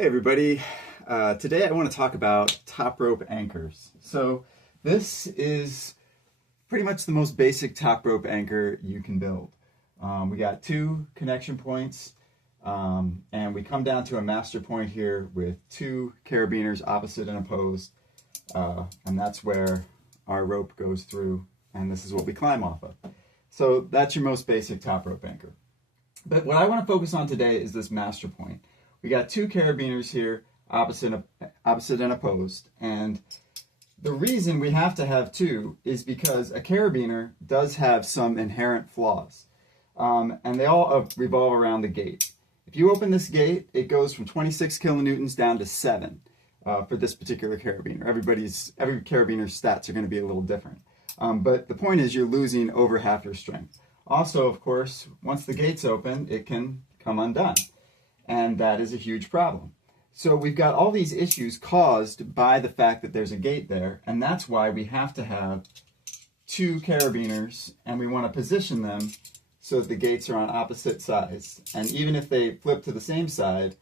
Hey everybody, today I want to talk about top rope anchors. So this is pretty much the most basic top rope anchor you can build. We got two connection points and we come down to a master point here with two carabiners opposite and opposed, and that's where our rope goes through, and this is what we climb off of. So that's your most basic top rope anchor. But what I want to focus on today is this master point. We got two carabiners here, opposite and opposed, and the reason we have to have two is because a carabiner does have some inherent flaws, and they all revolve around the gate. If you open this gate, it goes from 26 kilonewtons down to 7 for this particular carabiner. Every carabiner's stats are going to be a little different, but the point is you're losing over half your strength. Also, of course, once the gate's open, it can come undone. And that is a huge problem. So we've got all these issues caused by the fact that there's a gate there, and that's why we have to have two carabiners, and we want to position them so that the gates are on opposite sides. And even if they flip to the same side,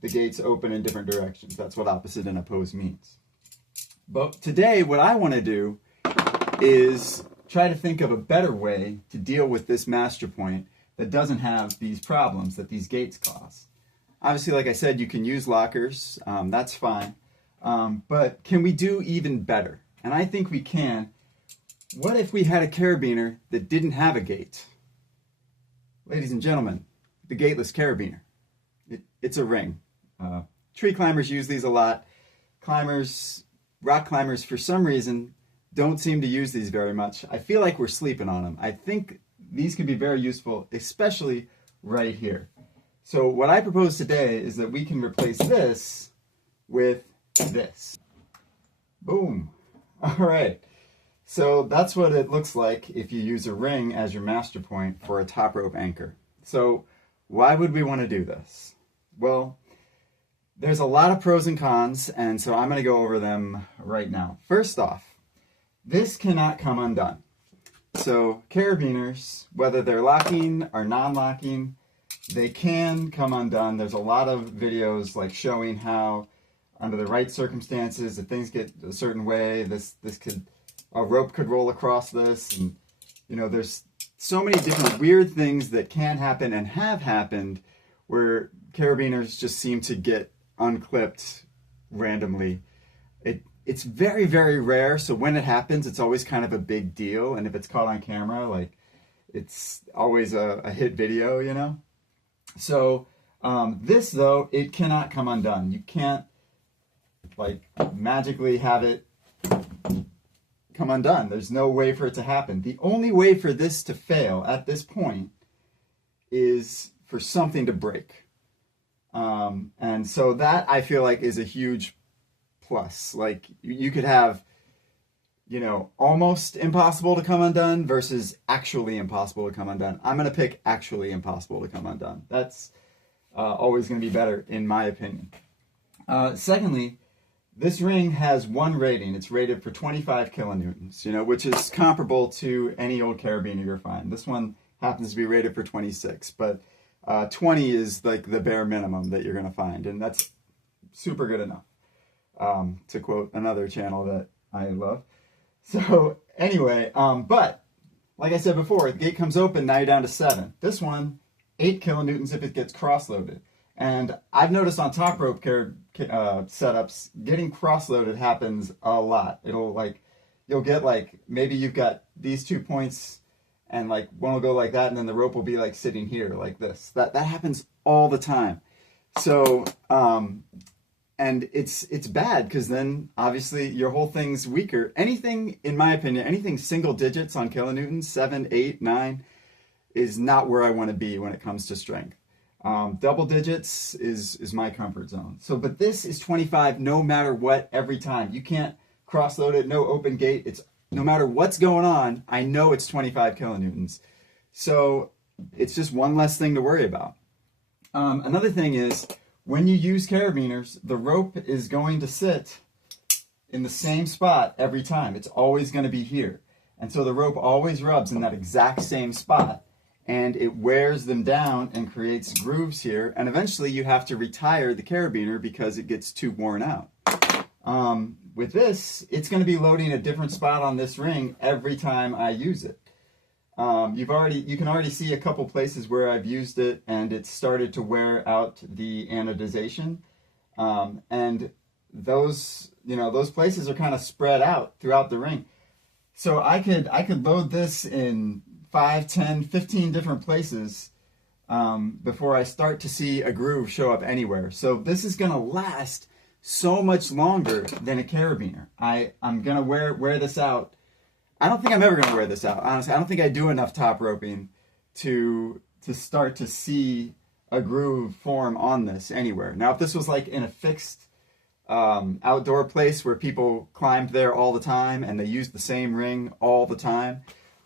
the gates open in different directions. That's what opposite and opposed means. But today, what I want to do is try to think of a better way to deal with this master point that doesn't have these problems that these gates cause. Obviously, like I said, you can use lockers, that's fine, but can we do even better? And I think we can. What if we had a carabiner that didn't have a gate? Ladies and gentlemen, the gateless carabiner. It's a ring. Tree climbers use these a lot. Rock climbers, for some reason, don't seem to use these very much. I feel like we're sleeping on them. I think these could be very useful, especially right here. So what I propose today is that we can replace this with this. Boom. All right. So that's what it looks like if you use a ring as your master point for a top rope anchor. So why would we want to do this? Well, there's a lot of pros and cons, and so I'm going to go over them right now. First off, this cannot come undone. So carabiners, whether they're locking or non-locking, they can come undone. There's a lot of videos like showing how under the right circumstances, if things get a certain way, a rope could roll across this, and there's so many different weird things that can happen and have happened where carabiners just seem to get unclipped randomly. It's very, very rare, so when it happens, it's always kind of a big deal, and if it's caught on camera, like, it's always a hit video, So this, though, it cannot come undone. You can't, like, magically have it come undone. There's no way for it to happen. The only way for this to fail at this point is for something to break. And so that, I feel like, is a huge plus. Like, you could have, almost impossible to come undone versus actually impossible to come undone. I'm going to pick actually impossible to come undone. That's always going to be better, in my opinion. Secondly, this ring has one rating. It's rated for 25 kilonewtons, which is comparable to any old carabiner you'll find. This one happens to be rated for 26, but 20 is like the bare minimum that you're going to find, and that's super good enough, to quote another channel that I love. So anyway, but like I said before, the gate comes open, now you're down to 7. This one, 8 kilonewtons if it gets cross-loaded. And I've noticed on top rope setups, getting cross-loaded happens a lot. You'll get maybe you've got these 2 points, and one will go like that, and then the rope will be sitting here like this. That happens all the time. So, and it's bad, because then obviously your whole thing's weaker. Anything, in my opinion, anything single digits on kilonewtons, 7, 8, 9, is not where I want to be when it comes to strength. Double digits is my comfort zone. So, but this is 25 no matter what, every time. You can't cross-load it, no open gate. It's no matter what's going on, I know it's 25 kilonewtons. So it's just one less thing to worry about. Another thing is, when you use carabiners, the rope is going to sit in the same spot every time. It's always going to be here. And so the rope always rubs in that exact same spot. and it wears them down and creates grooves here, and eventually you have to retire the carabiner because it gets too worn out. With this, it's going to be loading a different spot on this ring every time I use it. You can already see a couple places where I've used it and it's started to wear out the anodization, and those places are kind of spread out throughout the ring. So I could load this in 5, 10, 15 different places before I start to see a groove show up anywhere. So this is going to last so much longer than a carabiner. I'm going to wear this out. I don't think I'm ever going to wear this out, honestly. I don't think I do enough top roping to start to see a groove form on this anywhere. Now, if this was like in a fixed outdoor place where people climbed there all the time and they used the same ring all the time,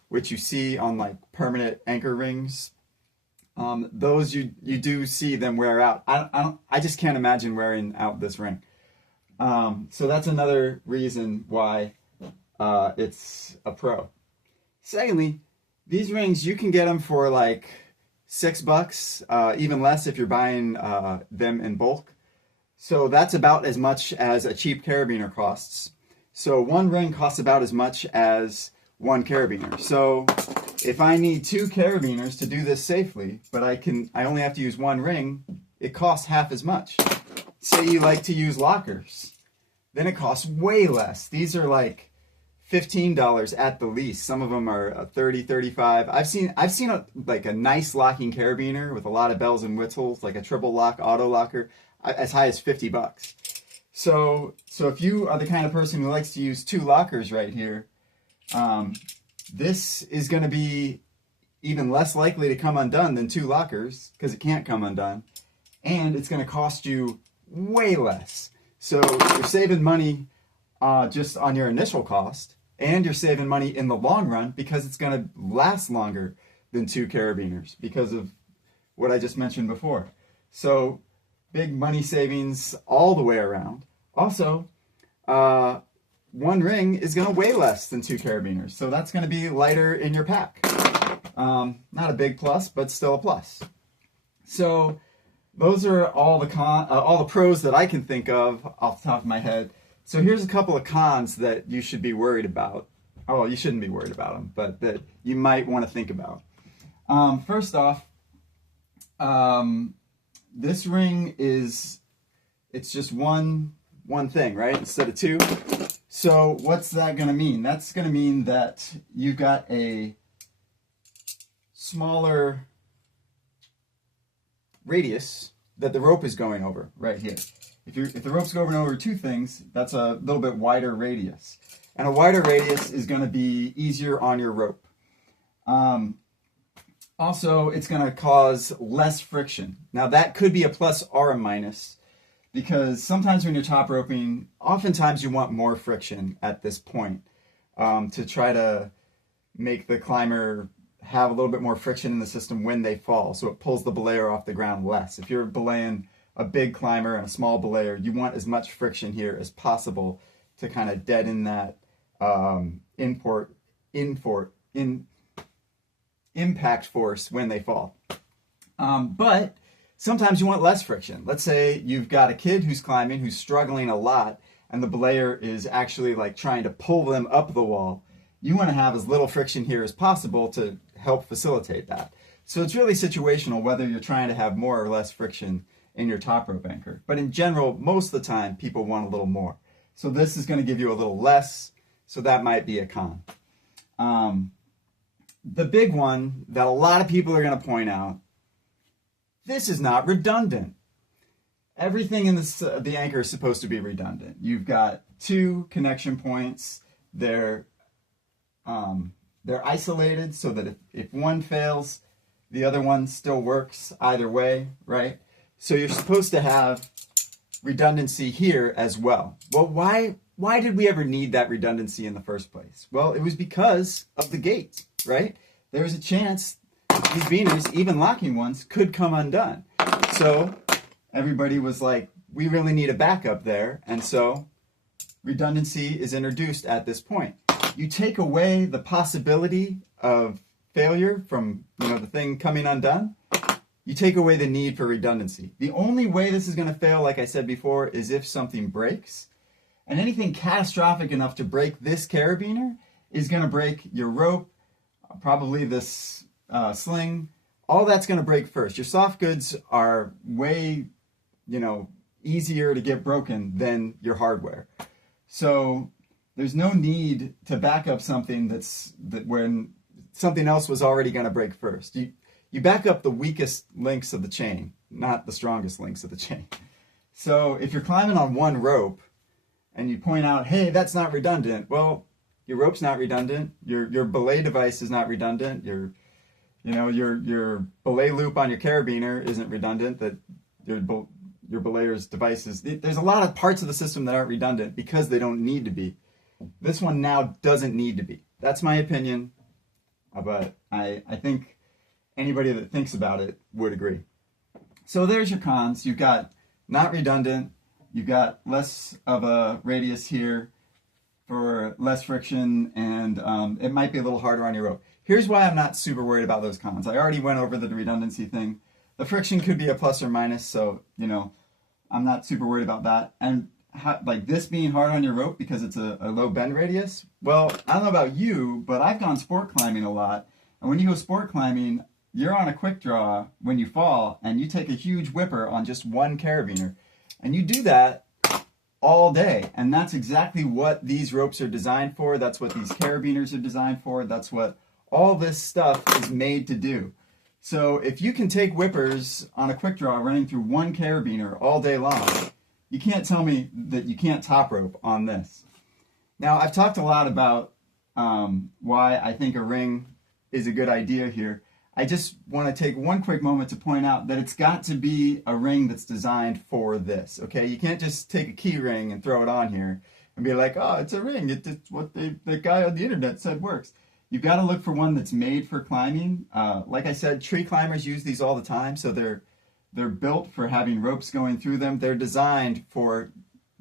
which you see on like permanent anchor rings, those you do see them wear out. I just can't imagine wearing out this ring. So that's another reason why it's a pro. Secondly, these rings, you can get them for like $6, even less if you're buying them in bulk. So that's about as much as a cheap carabiner costs. So one ring costs about as much as one carabiner. So if I need 2 carabiners to do this safely, but I only have to use one ring, it costs half as much. Say you like to use lockers, then it costs way less. These are like $15 at the least. Some of them are $30, $35. I've seen a nice locking carabiner with a lot of bells and whistles, like a triple lock auto locker, as high as $50. So if you are the kind of person who likes to use 2 lockers right here, this is going to be even less likely to come undone than 2 lockers, because it can't come undone, and it's going to cost you way less. So you're saving money just on your initial cost, and you're saving money in the long run because it's going to last longer than 2 carabiners because of what I just mentioned before. So big money savings all the way around. Also, one ring is going to weigh less than 2 carabiners, so that's going to be lighter in your pack. Not a big plus, but still a plus. So those are all the pros that I can think of off the top of my head. So here's a couple of cons that you should be worried about. Oh, well, you shouldn't be worried about them, but that you might want to think about. First off, this ring it's just one thing, right? Instead of 2. So what's that going to mean? That's going to mean that you've got a smaller radius that the rope is going over right here. If the rope's going over 2 things, that's a little bit wider radius. And a wider radius is going to be easier on your rope. Also, it's going to cause less friction. Now that could be a plus or a minus, because sometimes when you're top roping, oftentimes you want more friction at this point to try to make the climber have a little bit more friction in the system when they fall, so it pulls the belayer off the ground less. If you're belaying a big climber and a small belayer, you want as much friction here as possible to kind of deaden that impact force when they fall. But sometimes you want less friction. Let's say you've got a kid who's climbing, who's struggling a lot, and the belayer is actually like trying to pull them up the wall. You want to have as little friction here as possible to help facilitate that. So it's really situational whether you're trying to have more or less friction in your top rope anchor. But in general, most of the time, people want a little more. So this is going to give you a little less, so that might be a con. The big one that a lot of people are going to point out, this is not redundant. Everything in the anchor is supposed to be redundant. You've got 2 connection points. They're isolated so that if one fails, the other one still works either way, right? So you're supposed to have redundancy here as well. Well, why did we ever need that redundancy in the first place? Well, it was because of the gate, right? There was a chance these biners, even locking ones, could come undone. So everybody was like, we really need a backup there. And so redundancy is introduced at this point. You take away the possibility of failure from the thing coming undone, you take away the need for redundancy. The only way this is going to fail, like I said before, is if something breaks. And anything catastrophic enough to break this carabiner is going to break your rope, probably this sling. All that's going to break first. Your soft goods are way, easier to get broken than your hardware. So there's no need to back up something when something else was already going to break first. You back up the weakest links of the chain, not the strongest links of the chain. So if you're climbing on one rope and you point out, hey, that's not redundant, well, your rope's not redundant, your belay device is not redundant, your belay loop on your carabiner isn't redundant, that your belayer's devices, there's a lot of parts of the system that aren't redundant because they don't need to be. This one now doesn't need to be. That's my opinion, but I think anybody that thinks about it would agree. So there's your cons. You've got not redundant, you've got less of a radius here for less friction, and it might be a little harder on your rope. Here's why I'm not super worried about those cons. I already went over the redundancy thing. The friction could be a plus or minus, so I'm not super worried about that. And like this being hard on your rope because it's a low bend radius, well, I don't know about you, but I've gone sport climbing a lot. And when you go sport climbing, you're on a quick draw when you fall, and you take a huge whipper on just one carabiner. And you do that all day. And that's exactly what these ropes are designed for. That's what these carabiners are designed for. That's what all this stuff is made to do. So if you can take whippers on a quick draw running through one carabiner all day long, you can't tell me that you can't top rope on this. Now, I've talked a lot about why I think a ring is a good idea here. I just want to take one quick moment to point out that it's got to be a ring that's designed for this, okay? You can't just take a key ring and throw it on here and be like, oh, it's a ring. It's what the guy on the internet said works. You've got to look for one that's made for climbing. Like I said, tree climbers use these all the time, so they're built for having ropes going through them. They're designed for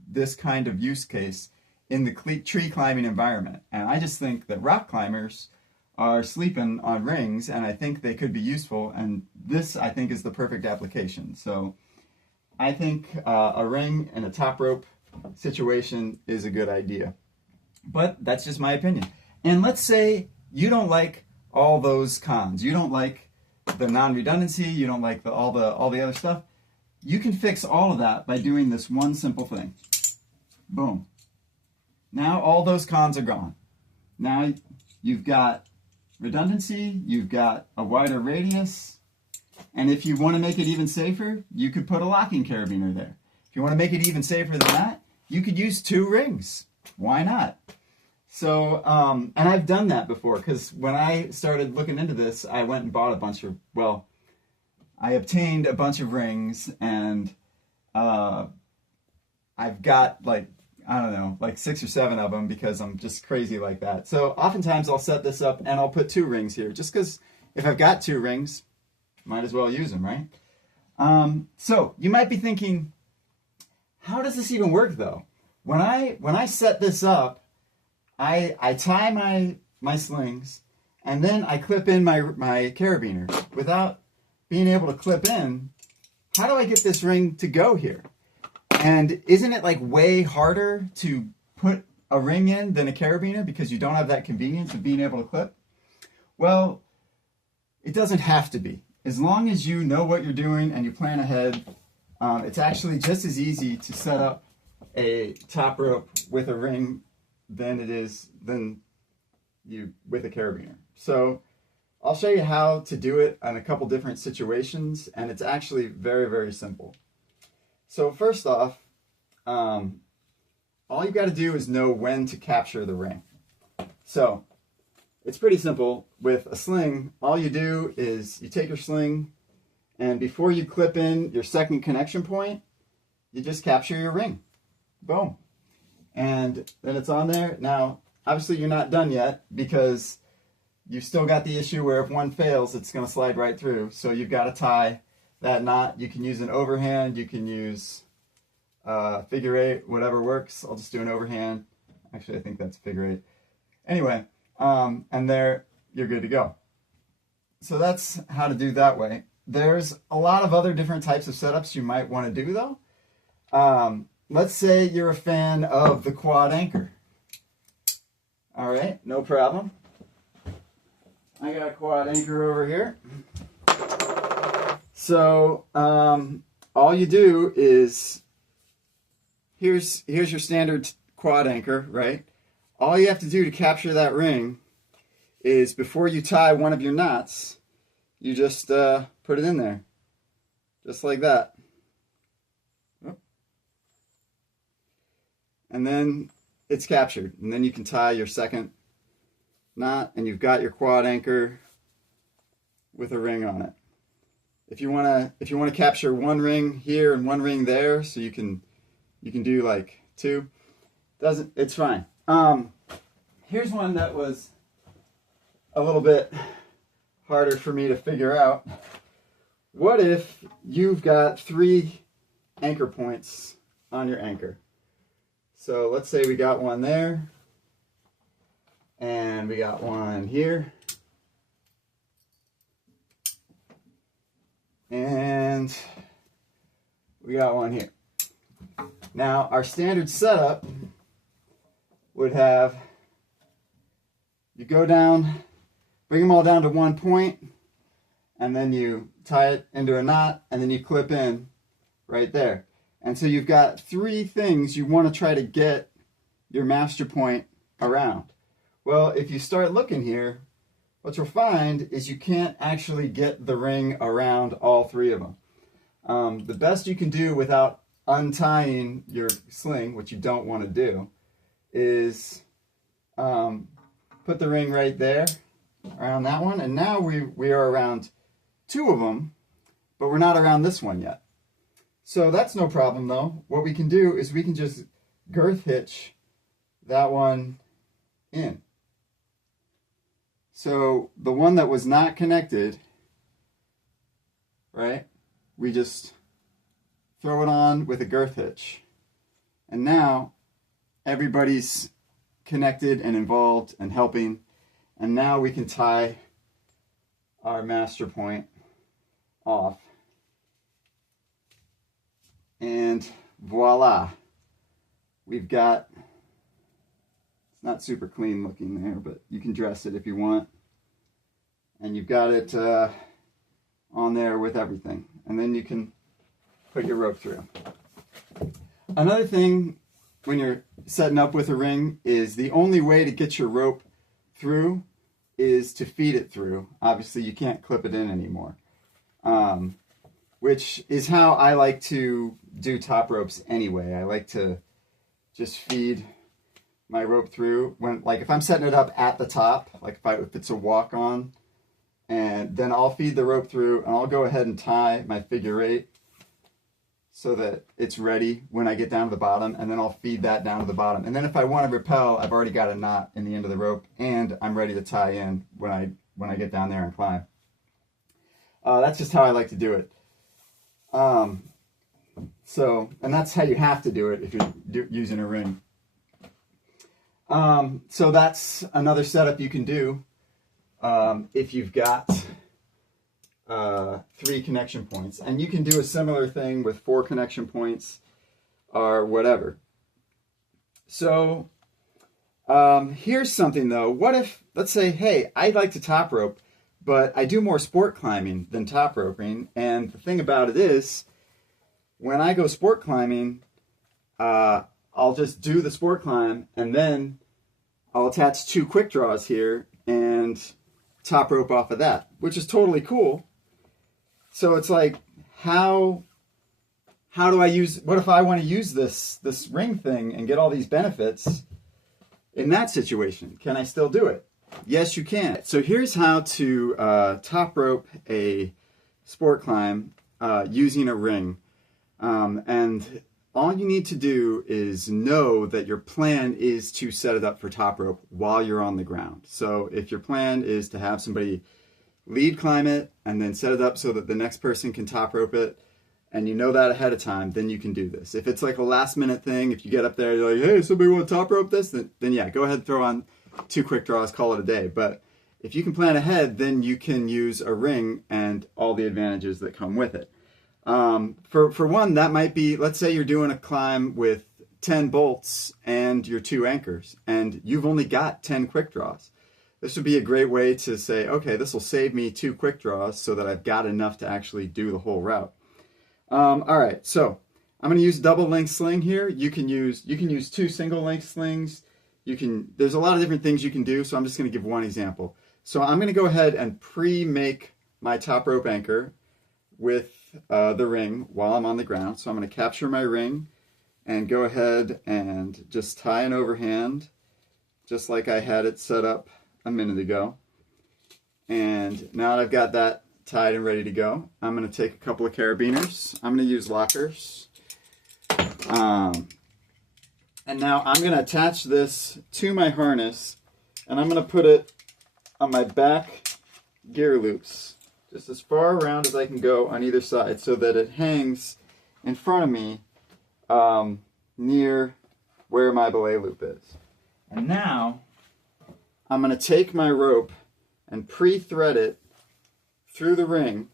this kind of use case in the tree climbing environment. And I just think that rock climbers are sleeping on rings, and I think they could be useful, and this, I think, is the perfect application. So I think a ring and a top rope situation is a good idea. But that's just my opinion. And let's say you don't like all those cons. You don't like the non-redundancy, you don't like all the other stuff. You can fix all of that by doing this one simple thing. Boom. Now all those cons are gone. Now you've got redundancy, you've got a wider radius, and if you want to make it even safer, you could put a locking carabiner there. If you want to make it even safer than that, you could use 2 rings. Why not? So, and I've done that before, because when I started looking into this, I went and bought I obtained a bunch of rings, and I've got like 6 or 7 of them because I'm just crazy like that. So oftentimes I'll set this up and I'll put 2 rings here, just because if I've got 2 rings, might as well use them, right? So you might be thinking, how does this even work though? When I set this up, I tie my slings, and then I clip in my carabiner. Without being able to clip in, how do I get this ring to go here? And isn't it like way harder to put a ring in than a carabiner because you don't have that convenience of being able to clip? Well, it doesn't have to be. As long as you know what you're doing and you plan ahead, it's actually just as easy to set up a top rope with a ring than with a carabiner. So I'll show you how to do it in a couple different situations, and it's actually very, very simple. So first off, all you've got to do is know when to capture the ring. So it's pretty simple. With a sling, all you do is you take your sling, and before you clip in your second connection point, you just capture your ring. Boom. And then it's on there. Now, obviously you're not done yet because you've still got the issue where if one fails, it's going to slide right through. So you've got to tie that knot. You can use an overhand. You can use figure 8, whatever works. I'll just do an overhand. Actually, I think that's figure 8. Anyway, and there, you're good to go. So that's how to do that way. There's a lot of other different types of setups you might want to do though. Let's say you're a fan of the quad anchor. All right, no problem. I got a quad anchor over here. So all you do is, here's your standard quad anchor, right? All you have to do to capture that ring is, before you tie one of your knots, you just put it in there, just like that. And then it's captured, and then you can tie your second knot, and you've got your quad anchor with a ring on it. If you want to capture one ring here and one ring there, so you can do like two, it's fine. Here's one that was a little bit harder for me to figure out. What if you've got 3 anchor points on your anchor? So let's say we got one there, and we got one here, and we got one here. Now our standard setup would have, you go down, bring them all down to one point, and then you tie it into a knot, and then you clip in right there. And so you've got 3 things you want to try to get your master point around. Well, if you start looking here, what you'll find is you can't actually get the ring around all 3 of them. The best you can do without untying your sling, which you don't want to do, is put the ring right there around that one. And now we are around 2 of them, but we're not around this one yet. So that's no problem though. What we can do is we can just girth hitch that one in. So the one that was not connected, right, we just throw it on with a girth hitch. And now everybody's connected and involved and helping. And now we can tie our master point off. And voila, we've got, it's not super clean looking there, but you can dress it if you want. And you've got it on there with everything. And then you can put your rope through. Another thing when you're setting up with a ring is, the only way to get your rope through is to feed it through. Obviously you can't clip it in anymore. Which is how I like to do top ropes anyway. I like to just feed my rope through when, like, if I'm setting it up at the top, like if it's a walk on, and then I'll feed the rope through, and I'll go ahead and tie my figure 8 so that it's ready when I get down to the bottom, and then I'll feed that down to the bottom. And then if I want to rappel, I've already got a knot in the end of the rope, and I'm ready to tie in when I get down there and climb. That's just how I like to do it. And that's how you have to do it if you're using a ring. So that's another setup you can do if you've got 3 connection points. And you can do a similar thing with 4 connection points or whatever. So here's something though. What if, let's say, hey, I'd like to top rope, but I do more sport climbing than top roping. And the thing about it is, when I go sport climbing, I'll just do the sport climb, and then I'll attach 2 quick draws here and top rope off of that, which is totally cool. So it's like, how do I use, what if I want to use this ring thing and get all these benefits in that situation? Can I still do it? Yes, you can. So here's how to top rope a sport climb using a ring. And all you need to do is know that your plan is to set it up for top rope while you're on the ground. So if your plan is to have somebody lead climb it and then set it up so that the next person can top rope it, and you know that ahead of time, then you can do this. If it's like a last minute thing, if you get up there, you're like, hey, somebody want to top rope this? Then yeah, go ahead and throw on 2 quick draws, call it a day. But if you can plan ahead, then you can use a ring and all the advantages that come with it. For one, that might be, let's say you're doing a climb with 10 bolts and your 2 anchors, and you've only got 10 quick draws. This would be a great way to say, okay, this will save me 2 quick draws so that I've got enough to actually do the whole route. All right, so I'm going to use double length sling here. You can use 2 single length slings. There's a lot of different things you can do, so I'm just going to give one example. So I'm going to go ahead and pre-make my top rope anchor with the ring while I'm on the ground. So I'm going to capture my ring and go ahead and just tie an overhand, just like I had it set up a minute ago. And now that I've got that tied and ready to go, I'm going to take a couple of carabiners. I'm going to use lockers. And now I'm going to attach this to my harness, and I'm going to put it on my back gear loops, just as far around as I can go on either side, so that it hangs in front of me near where my belay loop is. And now I'm going to take my rope and pre-thread it through the ring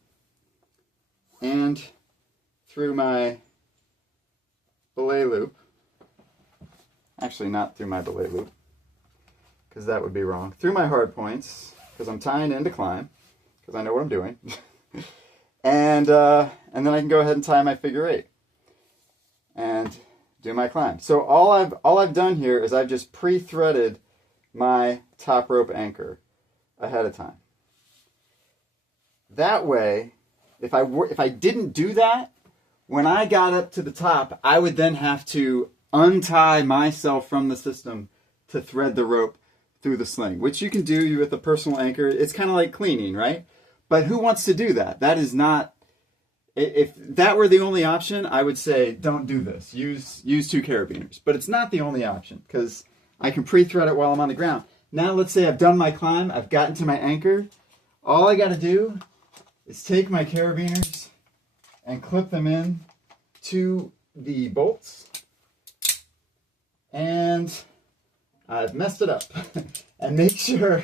and through my belay loop. Actually, not through my belay loop, because that would be wrong. Through my hard points, because I'm tying in to climb, because I know what I'm doing. and then I can go ahead and tie my figure 8 and do my climb. So all I've done here is I've just pre-threaded my top rope anchor ahead of time. That way, if I didn't do that, when I got up to the top, I would then have to untie myself from the system to thread the rope through the sling, which you can do with a personal anchor. It's kind of like cleaning, right? But who wants to do that? That is not, if that were the only option, I would say don't do this. Use 2 carabiners. But it's not the only option, because I can pre-thread it while I'm on the ground. Now let's say I've done my climb, I've gotten to my anchor. All I got to do is take my carabiners and clip them in to the bolts. And I've messed it up. and make sure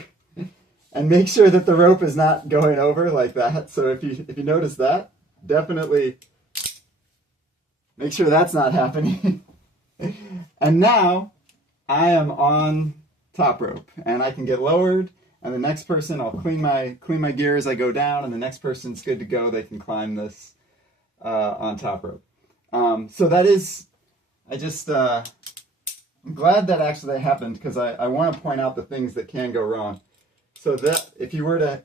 that the rope is not going over like that. So if you notice that, definitely make sure that's not happening. And now I am on top rope, and I can get lowered, and the next person, I'll clean my gear as I go down, and the next person's good to go. They can climb this on top rope. So that is, I'm glad that actually happened, because I want to point out the things that can go wrong. So that if you were to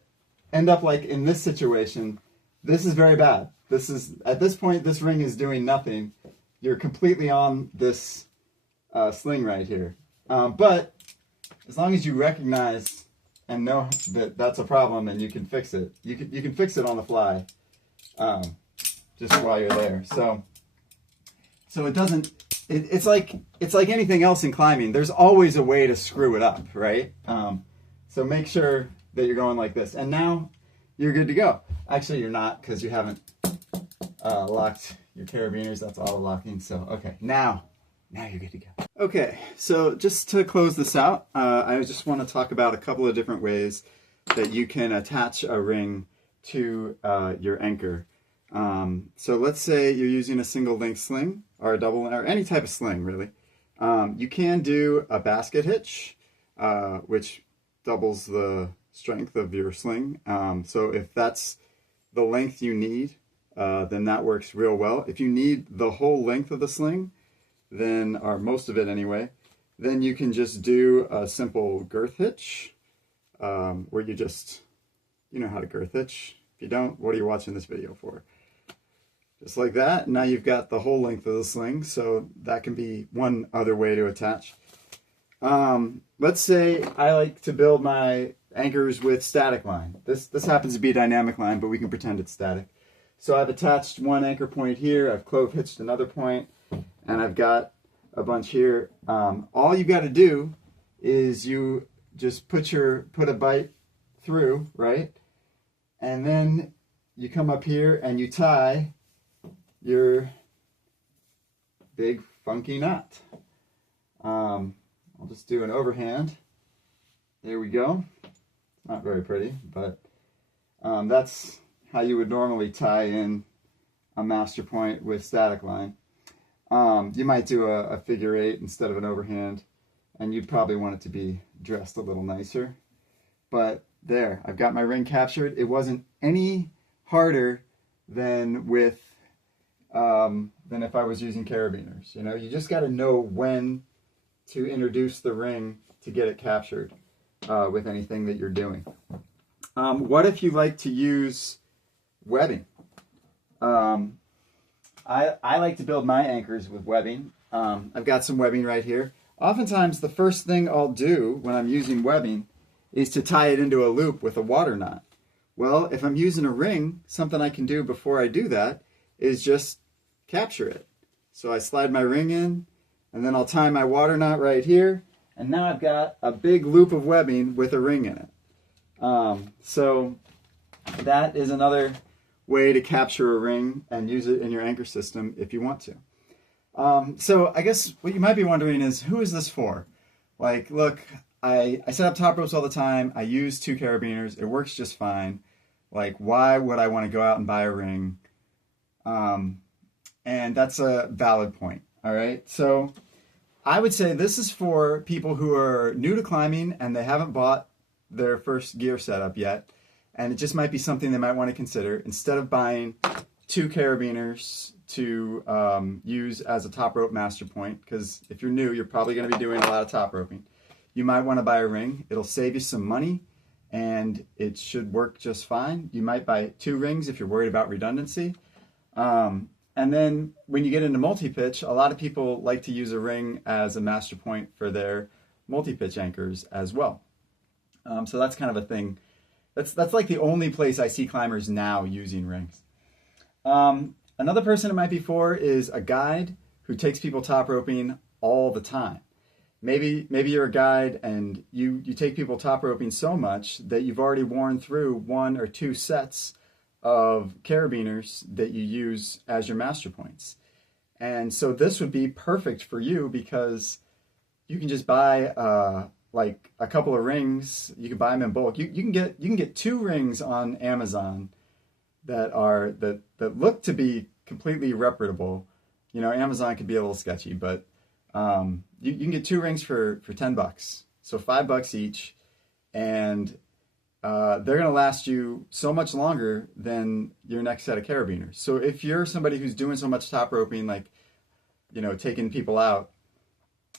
end up like in this situation, this is very bad. At this point, this ring is doing nothing. You're completely on this sling right here. But as long as you recognize and know that that's a problem and you can fix it, you can fix it on the fly, just while you're there. So it doesn't. It's like anything else in climbing. There's always a way to screw it up, right? So make sure that you're going like this, and now you're good to go. Actually, you're not, because you haven't locked your carabiners. That's auto locking. So okay, now you're good to go. Okay, so just to close this out, I just want to talk about a couple of different ways that you can attach a ring to your anchor. So let's say you're using a single link sling or a double, or any type of sling really. You can do a basket hitch, which doubles the strength of your sling. So if that's the length you need, then that works real well. If you need the whole length of the sling, then, or most of it anyway, then you can just do a simple girth hitch, where you know how to girth hitch. If you don't, what are you watching this video for? Just like that. Now you've got the whole length of the sling, so that can be one other way to attach. Let's say I like to build my anchors with static line. This happens to be a dynamic line, but we can pretend it's static. So I've attached one anchor point here, I've clove hitched another point, and I've got a bunch here. All you got to do is you just put a bite through, right? And then you come up here and you tie your big funky knot. I'll just do an overhand. There we go. Not very pretty, but that's how you would normally tie in a master point with static line. You might do a figure eight instead of an overhand, and you'd probably want it to be dressed a little nicer. But there, I've got my ring captured. It wasn't any harder than if I was using carabiners. You know, you just got to know when to introduce the ring to get it captured with anything that you're doing. What if you like to use webbing? I like to build my anchors with webbing. I've got some webbing right here. Oftentimes the first thing I'll do when I'm using webbing is to tie it into a loop with a water knot. Well, if I'm using a ring, something I can do before I do that is just capture it. So I slide my ring in, and then I'll tie my water knot right here, and now I've got a big loop of webbing with a ring in it. So that is another way to capture a ring and use it in your anchor system if you want to. So I guess what you might be wondering is, who is this for? Like, look, I set up top ropes all the time. I use 2 carabiners. It works just fine. Like, why would I want to go out and buy a ring? And that's a valid point. All right. So I would say this is for people who are new to climbing and they haven't bought their first gear setup yet. And it just might be something they might want to consider. Instead of buying 2 carabiners to use as a top rope master point, because if you're new, you're probably going to be doing a lot of top roping. You might want to buy a ring. It'll save you some money and it should work just fine. You might buy 2 rings if you're worried about redundancy. And then when you get into multi-pitch, a lot of people like to use a ring as a master point for their multi-pitch anchors as well. So that's kind of a thing. That's like the only place I see climbers now using rings. Another person it might be for is a guide who takes people top roping all the time. Maybe you're a guide and you take people top roping so much that you've already worn through 1 or 2 sets of carabiners that you use as your master points. And so this would be perfect for you because you can just buy like a couple of rings. You can buy them in bulk. You can get 2 rings on Amazon that look to be completely reputable. You know, Amazon could be a little sketchy, but you can get 2 rings for $10, so $5 each, and they're going to last you so much longer than your next set of carabiners. So if you're somebody who's doing so much top roping, like, you know, taking people out,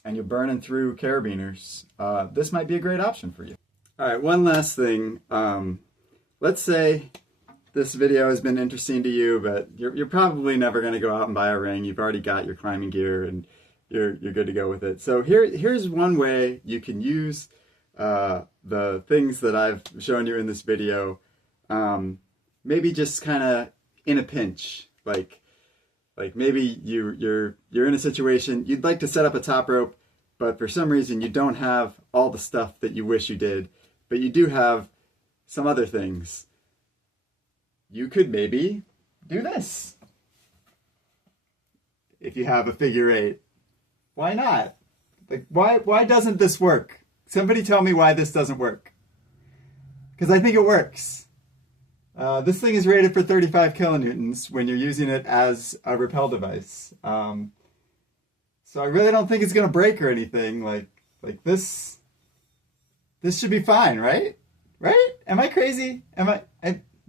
and you're burning through carabiners, this might be a great option for you. All right, one last thing. Let's say this video has been interesting to you, but you're probably never going to go out and buy a ring. You've already got your climbing gear and you're good to go with it. So here's one way you can use the things that I've shown you in this video, maybe just kind of in a pinch, like maybe you're in a situation you'd like to set up a top rope, but for some reason you don't have all the stuff that you wish you did, but you do have some other things. You could maybe do this. If you have a figure eight, why not? Like, why doesn't this work? Somebody tell me why this doesn't work. Because I think it works. This thing is rated for 35 kilonewtons when you're using it as a rappel device. So I really don't think it's going to break or anything. Like this should be fine, right? Right? Am I crazy?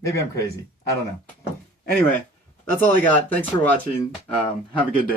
Maybe I'm crazy. I don't know. Anyway, that's all I got. Thanks for watching. Have a good day.